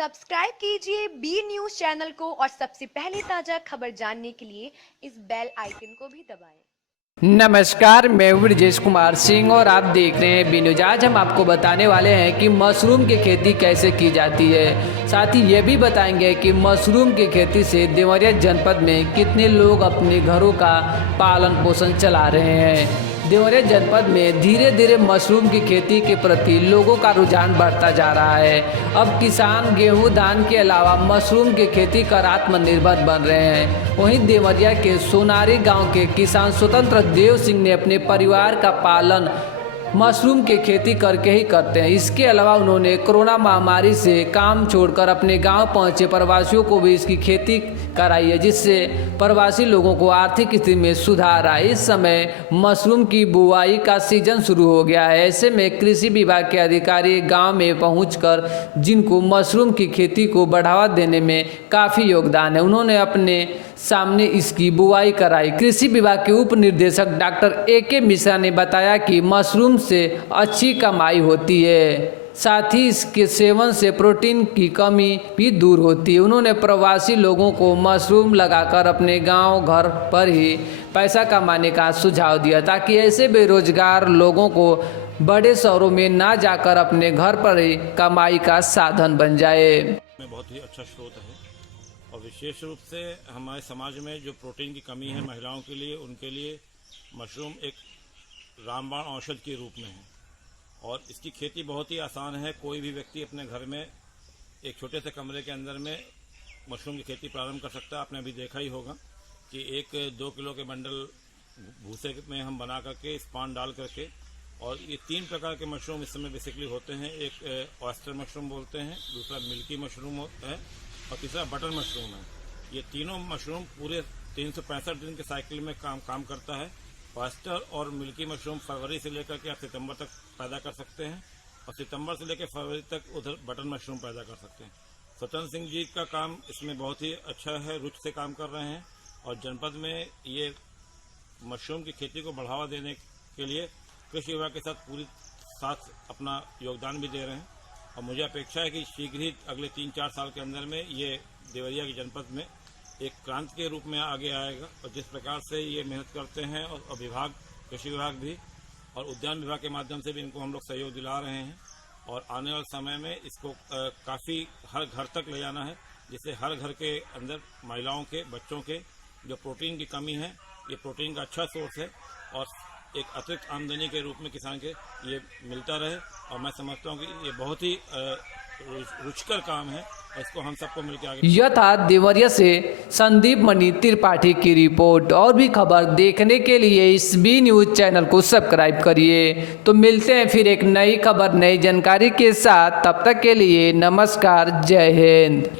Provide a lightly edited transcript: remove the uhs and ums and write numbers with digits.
Subscribe कीजिए B news channel को और सबसे पहले ताज़ा खबर जानने के लिए इस बेल आइकन को भी दबाएं। नमस्कार, मैं हूं ब्रजेश कुमार सिंह और आप देख रहे हैं बी न्यूज़। आज हम आपको बताने वाले हैं कि मशरूम की खेती कैसे की जाती है। साथ ही ये भी बताएंगे कि मशरूम की खेती से देवरिया जनपद में कितने लोग अपने घरों का पालन पोषण चला रहे हैं। देवरिया जनपद में धीरे धीरे मशरूम की खेती के प्रति लोगों का रुझान बढ़ता जा रहा है। अब किसान गेहूं धान के अलावा मशरूम की खेती कर आत्मनिर्भर बन रहे हैं। वहीं देवरिया के सोनारी गांव के किसान स्वतंत्र देव सिंह ने अपने परिवार का पालन मशरूम की खेती करके ही करते हैं। इसके अलावा उन्होंने कोरोना महामारी से काम छोड़कर अपने गांव पहुंचे प्रवासियों को भी इसकी खेती कराई है, जिससे प्रवासी लोगों को आर्थिक स्थिति में सुधार आए। इस समय मशरूम की बुआई का सीजन शुरू हो गया है। ऐसे में कृषि विभाग के अधिकारी गांव में पहुंचकर जिनको मशरूम की खेती को बढ़ावा देने में काफ़ी योगदान है, उन्होंने अपने सामने इसकी बुआई कराई। कृषि विभाग के उप निदेशक डॉक्टर AK मिश्रा ने बताया कि मशरूम से अच्छी कमाई होती है, साथ ही इसके सेवन से प्रोटीन की कमी भी दूर होती है। उन्होंने प्रवासी लोगों को मशरूम लगाकर अपने गांव घर पर ही पैसा कमाने का सुझाव दिया, ताकि ऐसे बेरोजगार लोगों को बड़े शहरों में ना जाकर अपने घर पर ही कमाई का साधन बन जाए। बहुत ही अच्छा स्रोत है और विशेष रूप से हमारे समाज में जो प्रोटीन की कमी है महिलाओं के लिए, उनके लिए मशरूम एक रामबाण औषध के रूप में है और इसकी खेती बहुत ही आसान है। कोई भी व्यक्ति अपने घर में एक छोटे से कमरे के अंदर में मशरूम की खेती प्रारंभ कर सकता है। आपने अभी देखा ही होगा कि 1-2 किलो के बंडल भूसे में हम बना करके स्पान डाल करके, और ये 3 प्रकार के मशरूम इस समय बेसिकली होते हैं। एक ऑयस्टर मशरूम बोलते हैं, दूसरा मिल्की मशरूम होता है और तीसरा बटर मशरूम है। ये तीनों मशरूम पूरे 365 दिन के साइकिल में काम करता है। ऑयस्टर और मिल्की मशरूम फरवरी से लेकर के आप सितंबर तक पैदा कर सकते हैं और सितंबर से लेकर फरवरी तक उधर बटर मशरूम पैदा कर सकते हैं। स्वतंत्र सिंह जी का काम इसमें बहुत ही अच्छा है, रुचि से काम कर रहे हैं और जनपद में ये मशरूम की खेती को बढ़ावा देने के लिए कृषि विभाग के साथ अपना योगदान भी दे रहे हैं और मुझे अपेक्षा है कि शीघ्र ही अगले 3-4 साल के अंदर में ये देवरिया की जनपद में एक क्रांति के रूप में आगे आएगा। और जिस प्रकार से ये मेहनत करते हैं और विभाग, कृषि विभाग भी और उद्यान विभाग के माध्यम से भी इनको हम लोग सहयोग दिला रहे हैं और आने वाले समय में इसको काफ़ी हर घर तक ले जाना है, जिससे हर घर के अंदर महिलाओं के, बच्चों के जो प्रोटीन की कमी है, ये प्रोटीन का अच्छा सोर्स है और एक अतिरिक्त आमदनी के रूप में किसान के ये मिलता रहे। और मैं समझता हूँ कि ये बहुत ही रुचिकर काम है और इसको हम सबको मिलकर आगे। यह था देवरिया से संदीप मणि त्रिपाठी की रिपोर्ट। और भी खबर देखने के लिए इस बी न्यूज़ चैनल को सब्सक्राइब करिए। तो मिलते हैं फिर एक नई खबर, नई जानकारी के साथ। तब तक के लिए नमस्कार, जय हिंद।